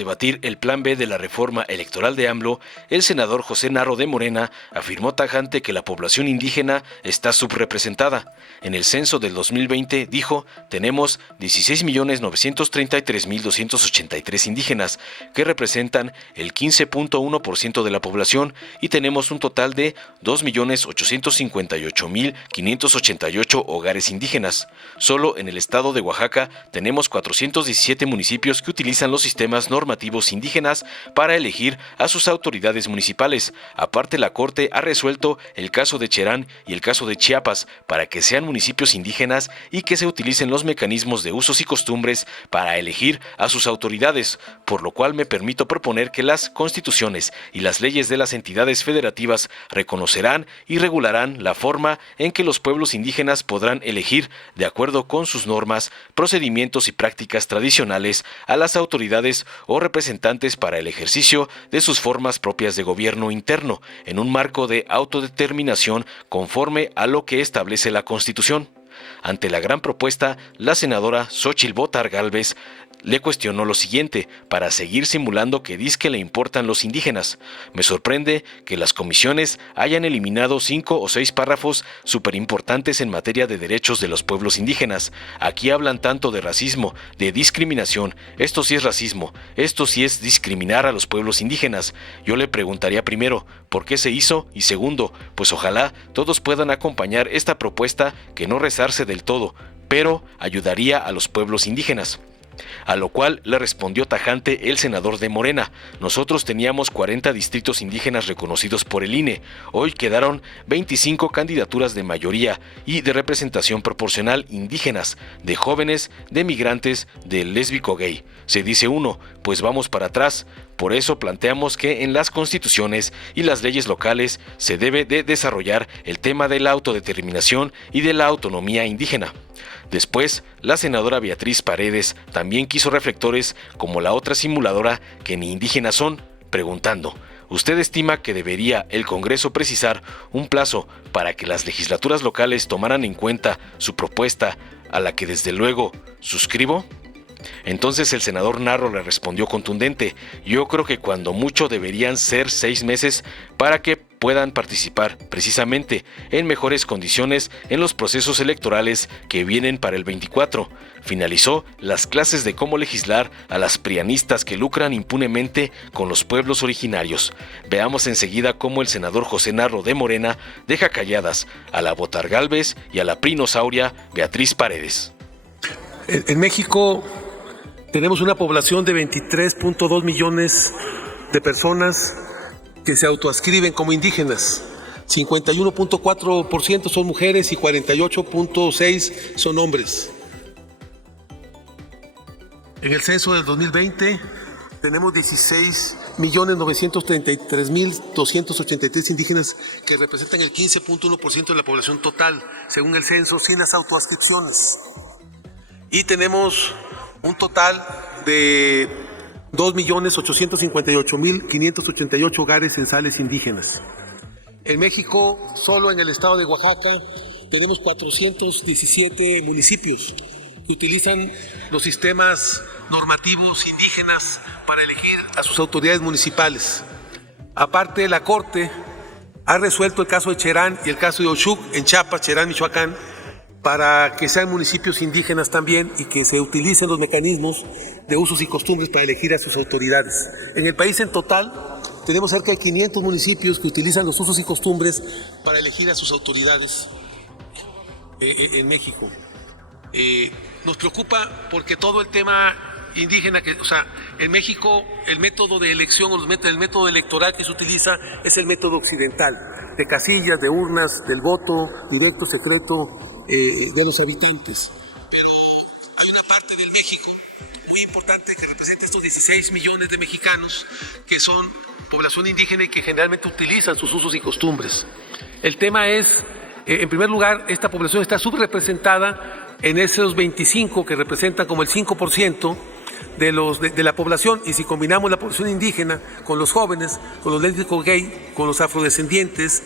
debatir el Plan B de la reforma electoral de AMLO, el senador José Narro de Morena afirmó tajante que la población indígena está subrepresentada. En el censo del 2020, dijo, tenemos 16.933.283 indígenas, que representan el 15.1% de la población, y tenemos un total de 2.858.588 hogares indígenas. Solo en el estado de Oaxaca tenemos 417 municipios que utilizan los sistemas normativos indígenas para elegir a sus autoridades municipales. Aparte, la Corte ha resuelto el caso de Cherán y el caso de Chiapas para que sean municipios indígenas y que se utilicen los mecanismos de usos y costumbres para elegir a sus autoridades, por lo cual me permito proponer que las constituciones y las leyes de las entidades federativas reconocerán y regularán la forma en que los pueblos indígenas podrán elegir, de acuerdo con sus normas, procedimientos y prácticas tradicionales, a las autoridades o representantes para el ejercicio de sus formas propias de gobierno interno, en un marco de autodeterminación conforme a lo que establece la Constitución. Ante la gran propuesta, la senadora Xóchitl Bótar Gálvez le cuestionó lo siguiente, para seguir simulando que dizque le importan los indígenas. Me sorprende que las comisiones hayan eliminado 5 o 6 párrafos superimportantes en materia de derechos de los pueblos indígenas. Aquí hablan tanto de racismo, de discriminación. Esto sí es racismo, esto sí es discriminar a los pueblos indígenas. Yo le preguntaría primero, ¿por qué se hizo? Y segundo, pues ojalá todos puedan acompañar esta propuesta que no rezarse del todo, pero ayudaría a los pueblos indígenas. A lo cual le respondió tajante el senador de Morena, nosotros teníamos 40 distritos indígenas reconocidos por el INE, hoy quedaron 25 candidaturas de mayoría y de representación proporcional indígenas, de jóvenes, de migrantes, de lésbico gay. Se dice uno, pues vamos para atrás. Por eso planteamos que en las constituciones y las leyes locales se debe de desarrollar el tema de la autodeterminación y de la autonomía indígena. Después, la senadora Beatriz Paredes también quiso reflectores como la otra simuladora que ni indígenas son, preguntando, ¿usted estima que debería el Congreso precisar un plazo para que las legislaturas locales tomaran en cuenta su propuesta, a la que desde luego suscribo? Entonces el senador Narro le respondió contundente, yo creo que cuando mucho deberían ser 6 meses para que puedan participar precisamente en mejores condiciones en los procesos electorales que vienen para el 24. Finalizó las clases de cómo legislar a las prianistas que lucran impunemente con los pueblos originarios. Veamos enseguida cómo el senador José Narro de Morena deja calladas a la Bótar Gálvez y a la prinosauria Beatriz Paredes. En México tenemos una población de 23.2 millones de personas que se autoadscriben como indígenas. 51.4% son mujeres y 48.6% son hombres. En el censo del 2020 tenemos 16.933.283 indígenas que representan el 15.1% de la población total, según el censo, sin las autoadscripciones. Y tenemos un total de 2.858.588 hogares censales indígenas. En México, solo en el estado de Oaxaca, tenemos 417 municipios que utilizan los sistemas normativos indígenas para elegir a sus autoridades municipales. Aparte, la Corte ha resuelto el caso de Cherán y el caso de Oshuk en Chiapas, Cherán, Michoacán, para que sean municipios indígenas también y que se utilicen los mecanismos de usos y costumbres para elegir a sus autoridades. En el país en total tenemos cerca de 500 municipios que utilizan los usos y costumbres para elegir a sus autoridades en México. Nos preocupa porque todo el tema indígena, en México el método de elección o el método electoral que se utiliza es el método occidental, de casillas, de urnas, del voto directo, secreto, de los habitantes. Pero hay una parte del México muy importante que representa estos 16 millones de mexicanos que son población indígena y que generalmente utilizan sus usos y costumbres. El tema es, en primer lugar, esta población está subrepresentada en esos 25 que representan como el 5% de la población, y si combinamos la población indígena con los jóvenes, con los lésbicos gay, con los afrodescendientes,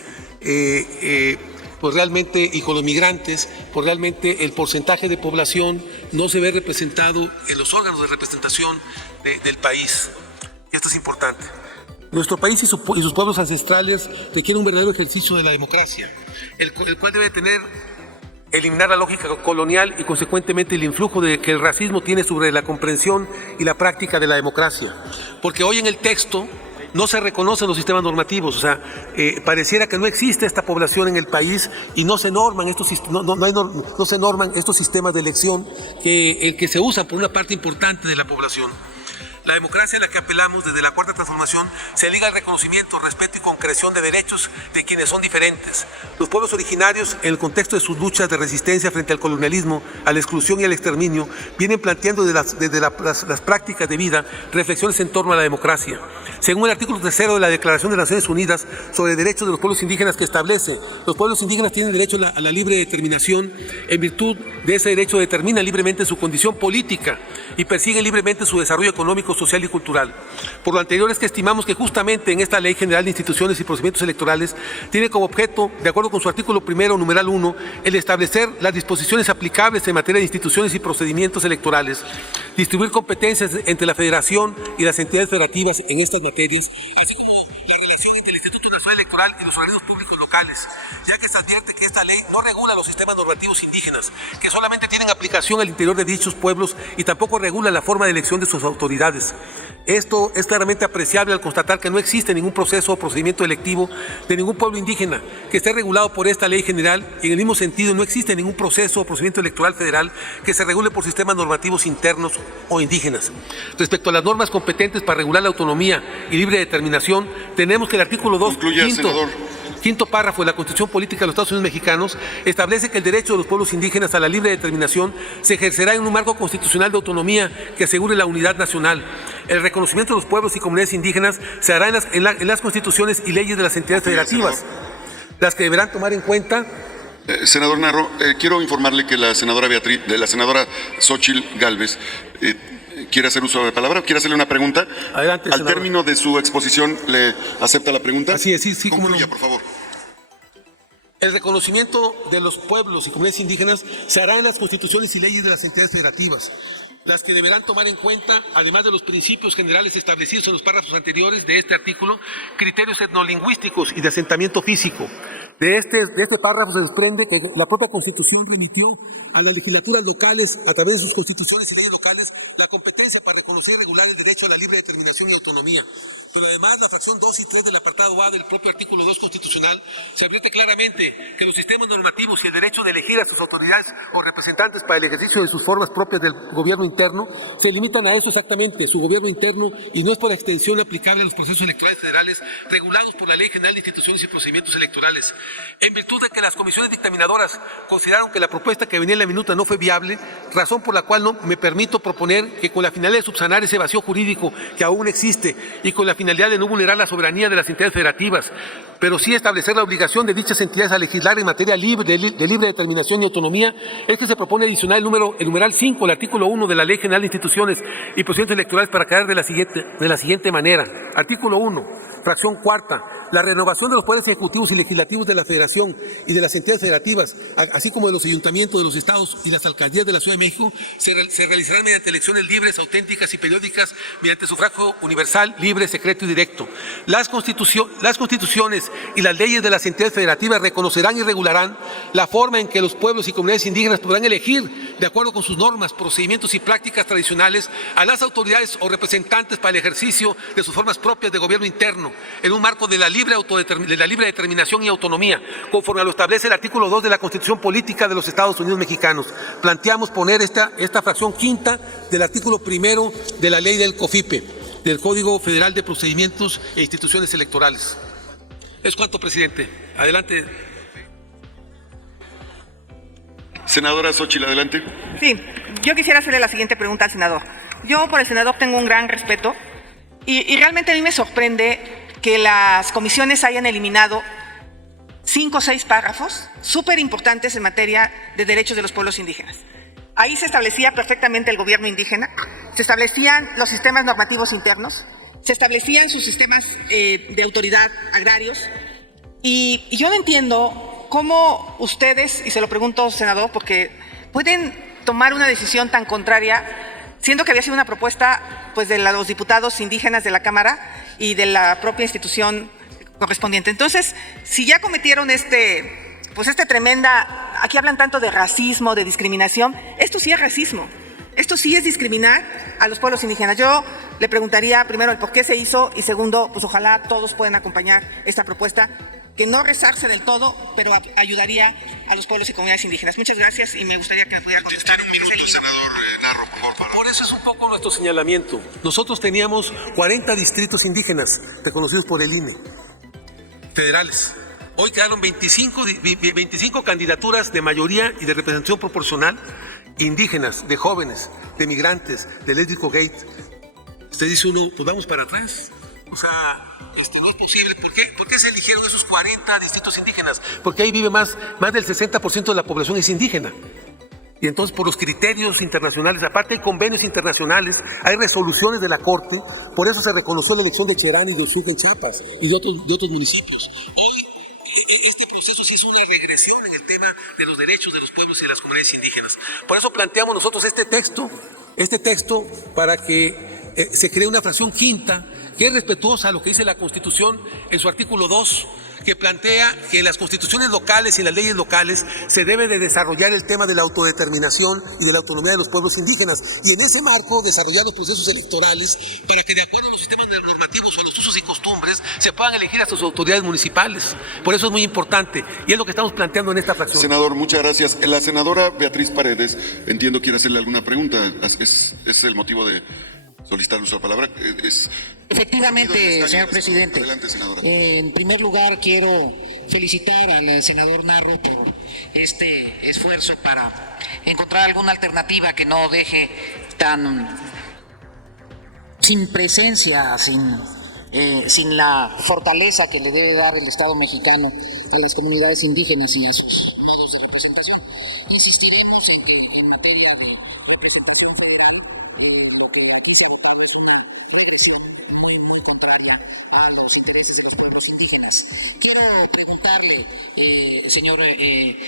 pues realmente, y con los migrantes, pues realmente el porcentaje de población no se ve representado en los órganos de representación del país. Esto es importante. Nuestro país y sus pueblos ancestrales requieren un verdadero ejercicio de la democracia, el cual debe eliminar la lógica colonial y consecuentemente el influjo que el racismo tiene sobre la comprensión y la práctica de la democracia. Porque hoy en el texto no se reconocen los sistemas normativos, o sea, pareciera que no existe esta población en el país y no se norman estos sistemas de elección que se usan por una parte importante de la población. La democracia a la que apelamos desde la Cuarta Transformación se liga al reconocimiento, respeto y concreción de derechos de quienes son diferentes. Los pueblos originarios, en el contexto de sus luchas de resistencia frente al colonialismo, a la exclusión y al exterminio, vienen planteando desde las prácticas de vida reflexiones en torno a la democracia. Según el artículo 3 de la Declaración de las Naciones Unidas sobre Derechos de los Pueblos Indígenas, que establece: los pueblos indígenas tienen derecho a la libre determinación. En virtud de ese derecho determinan libremente su condición política y persiguen libremente su desarrollo económico, social y cultural. Por lo anterior es que estimamos que justamente en esta Ley General de Instituciones y Procedimientos Electorales tiene como objeto, de acuerdo con su artículo 1, numeral 1, el establecer las disposiciones aplicables en materia de instituciones y procedimientos electorales, distribuir competencias entre la Federación y las entidades federativas en estas materias, así como la relación entre el Instituto Nacional Electoral y los organismos públicos locales, ya que se advierte que esta ley no regula los sistemas normativos indígenas, que solamente tienen aplicación al interior de dichos pueblos, y tampoco regula la forma de elección de sus autoridades. Esto es claramente apreciable al constatar que no existe ningún proceso o procedimiento electivo de ningún pueblo indígena que esté regulado por esta ley general, y en el mismo sentido no existe ningún proceso o procedimiento electoral federal que se regule por sistemas normativos internos o indígenas. Respecto a las normas competentes para regular la autonomía y libre determinación, tenemos que el artículo 2, quinto párrafo de la Constitución Política de los Estados Unidos Mexicanos establece que el derecho de los pueblos indígenas a la libre determinación se ejercerá en un marco constitucional de autonomía que asegure la unidad nacional. El reconocimiento de los pueblos y comunidades indígenas se hará en las constituciones y leyes de las entidades federativas, las que deberán tomar en cuenta. Senador Narro, quiero informarle que la senadora Xóchitl Gálvez quiere hacer uso de la palabra. ¿Quiere hacerle una pregunta? Adelante, Al senador. término de su exposición, ¿le acepta la pregunta? Así es, sí. Concluya, por favor. El reconocimiento de los pueblos y comunidades indígenas se hará en las constituciones y leyes de las entidades federativas, las que deberán tomar en cuenta, además de los principios generales establecidos en los párrafos anteriores de este artículo, criterios etnolingüísticos y de asentamiento físico. De este párrafo se desprende que la propia Constitución remitió a las legislaturas locales, a través de sus constituciones y leyes locales, la competencia para reconocer y regular el derecho a la libre determinación y autonomía. Pero además, la fracción 2 y 3 del apartado A del propio artículo 2 constitucional se advierte claramente que los sistemas normativos y el derecho de elegir a sus autoridades o representantes para el ejercicio de sus formas propias del gobierno interno se limitan a eso exactamente, su gobierno interno, y no es por extensión aplicable a los procesos electorales federales regulados por la Ley General de Instituciones y Procedimientos Electorales. En virtud de que las comisiones dictaminadoras consideraron que la propuesta que venía en la minuta no fue viable, razón por la cual no me permito proponer que, con la finalidad de subsanar ese vacío jurídico que aún existe y con la finalidad de no vulnerar la soberanía de las entidades federativas, pero sí establecer la obligación de dichas entidades a legislar en materia de libre determinación y autonomía, es que se propone adicionar el numeral 5, el artículo 1 de la Ley General de Instituciones y Procedimientos Electorales para quedar de la siguiente manera. Artículo 1, fracción cuarta. La renovación de los poderes ejecutivos y legislativos de la Federación y de las entidades federativas, así como de los ayuntamientos de los estados y las alcaldías de la Ciudad de México, se realizarán mediante elecciones libres, auténticas y periódicas, mediante sufragio universal, libre, secreto y directo. Las constituciones y las leyes de las entidades federativas reconocerán y regularán la forma en que los pueblos y comunidades indígenas podrán elegir, de acuerdo con sus normas, procedimientos y prácticas tradicionales, a las autoridades o representantes para el ejercicio de sus formas propias de gobierno interno, en un marco de la libre determinación y autonomía, conforme a lo establece el artículo 2 de la Constitución Política de los Estados Unidos Mexicanos. Planteamos poner esta fracción quinta del artículo 1 de la ley del COFIPE, del Código Federal de Procedimientos e Instituciones Electorales. Es cuanto, presidente. Adelante. Senadora Xóchitl, adelante. Sí, yo quisiera hacerle la siguiente pregunta al senador. Yo por el senador tengo un gran respeto y realmente a mí me sorprende que las comisiones hayan eliminado 5 o 6 párrafos súper importantes en materia de derechos de los pueblos indígenas. Ahí se establecía perfectamente el gobierno indígena, se establecían los sistemas normativos internos, se establecían sus sistemas de autoridad agrarios, y yo no entiendo cómo ustedes, y se lo pregunto, senador, porque pueden tomar una decisión tan contraria, siendo que había sido una propuesta pues, de los diputados indígenas de la Cámara y de la propia institución correspondiente. Entonces, si ya cometieron pues tremenda, aquí hablan tanto de racismo, de discriminación, esto sí es racismo, esto sí es discriminar a los pueblos indígenas. Yo le preguntaría primero el por qué se hizo y segundo, pues ojalá todos puedan acompañar esta propuesta, que no rezarse del todo, pero ayudaría a los pueblos y comunidades indígenas. Muchas gracias y me gustaría que pudiera contestar un minuto el senador Narro, por favor. Por eso es un poco nuestro señalamiento. Nosotros teníamos 40 distritos indígenas reconocidos por el INE, federales. Hoy quedaron 25 candidaturas de mayoría y de representación proporcional indígenas, de jóvenes, de migrantes, de lésbico gay. Usted dice uno, pues vamos para atrás. O sea, no es posible. ¿Por qué se eligieron esos 40 distritos indígenas? Porque ahí vive más del 60% de la población es indígena. Y entonces por los criterios internacionales, aparte hay convenios internacionales, hay resoluciones de la Corte, por eso se reconoció la elección de Cherán y de Ozuca en Chiapas y de otros municipios. Hoy este proceso se hizo una regresión en el tema de los derechos de los pueblos y de las comunidades indígenas. Por eso planteamos nosotros este texto para que se cree una fracción quinta que es respetuosa a lo que dice la Constitución en su artículo 2, que plantea que en las constituciones locales y en las leyes locales se debe de desarrollar el tema de la autodeterminación y de la autonomía de los pueblos indígenas, y en ese marco desarrollar los procesos electorales para que de acuerdo a los sistemas normativos o a los usos y costumbres se puedan elegir a sus autoridades municipales. Por eso es muy importante y es lo que estamos planteando en esta fracción. Senador, muchas gracias. La senadora Beatriz Paredes, entiendo quiere hacerle alguna pregunta. Es el motivo de solicitar uso de la palabra. Efectivamente, señor presidente. Adelante, senadora. En primer lugar, quiero felicitar al senador Narro por este esfuerzo para encontrar alguna alternativa que no deje tan sin presencia, sin la fortaleza que le debe dar el Estado mexicano a las comunidades indígenas y a sus modos de representación. Insistiremos en que en materia de representación federal, lo que aquí se ha votado es una regresión muy contraria a los intereses de los pueblos indígenas. Quiero preguntarle, señor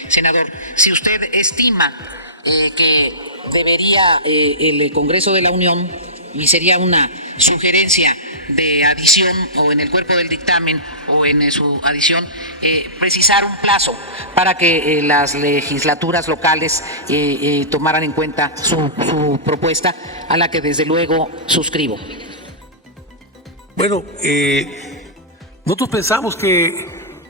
senador, si usted estima que debería el Congreso de la Unión, y sería una sugerencia de adición o en el cuerpo del dictamen o en su adición, precisar un plazo para que las legislaturas locales tomaran en cuenta su propuesta, a la que desde luego suscribo. Bueno, nosotros pensamos que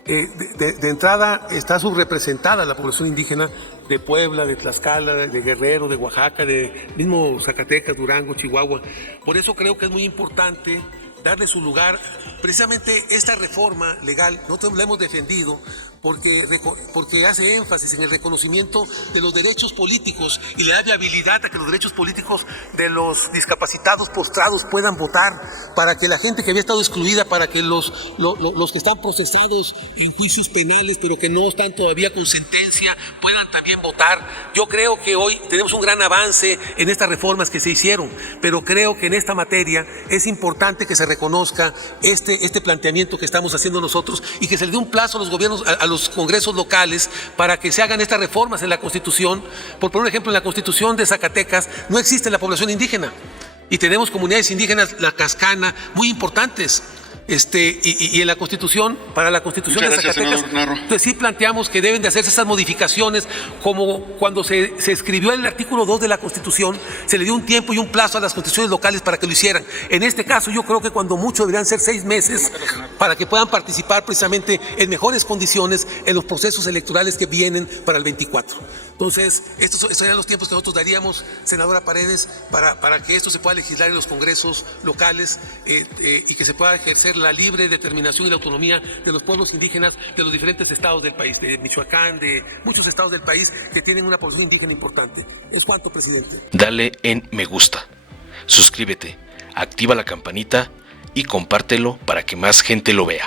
de entrada está subrepresentada la población indígena de Puebla, de Tlaxcala, de Guerrero, de Oaxaca, de mismo Zacatecas, Durango, Chihuahua. Por eso creo que es muy importante darle su lugar. Precisamente esta reforma legal nosotros la hemos defendido porque hace énfasis en el reconocimiento de los derechos políticos y le da viabilidad a que los derechos políticos de los discapacitados postrados puedan votar, para que la gente que había estado excluida, para que los que están procesados en juicios penales pero que no están todavía con sentencia puedan también votar. Yo creo que hoy tenemos un gran avance en estas reformas que se hicieron, pero creo que en esta materia es importante que se reconozca este planteamiento que estamos haciendo nosotros y que se le dé un plazo a los gobiernos, a los congresos locales, para que se hagan estas reformas en la Constitución. Por poner un ejemplo, en la Constitución de Zacatecas no existe la población indígena y tenemos comunidades indígenas, la Cascana, muy importantes. Y en la Constitución, para la Constitución de Zacatecas, entonces sí planteamos que deben de hacerse esas modificaciones, como cuando se escribió el artículo 2 de la Constitución, se le dio un tiempo y un plazo a las constituciones locales para que lo hicieran. En este caso yo creo que cuando mucho deberían ser 6 meses para que puedan participar precisamente en mejores condiciones en los procesos electorales que vienen para el 24. Entonces, estos serían los tiempos que nosotros daríamos, senadora Paredes, para que esto se pueda legislar en los congresos locales y que se pueda ejercer la libre determinación y la autonomía de los pueblos indígenas de los diferentes estados del país, de Michoacán, de muchos estados del país que tienen una población indígena importante. Es cuanto, presidente. Dale en me gusta, suscríbete, activa la campanita y compártelo para que más gente lo vea.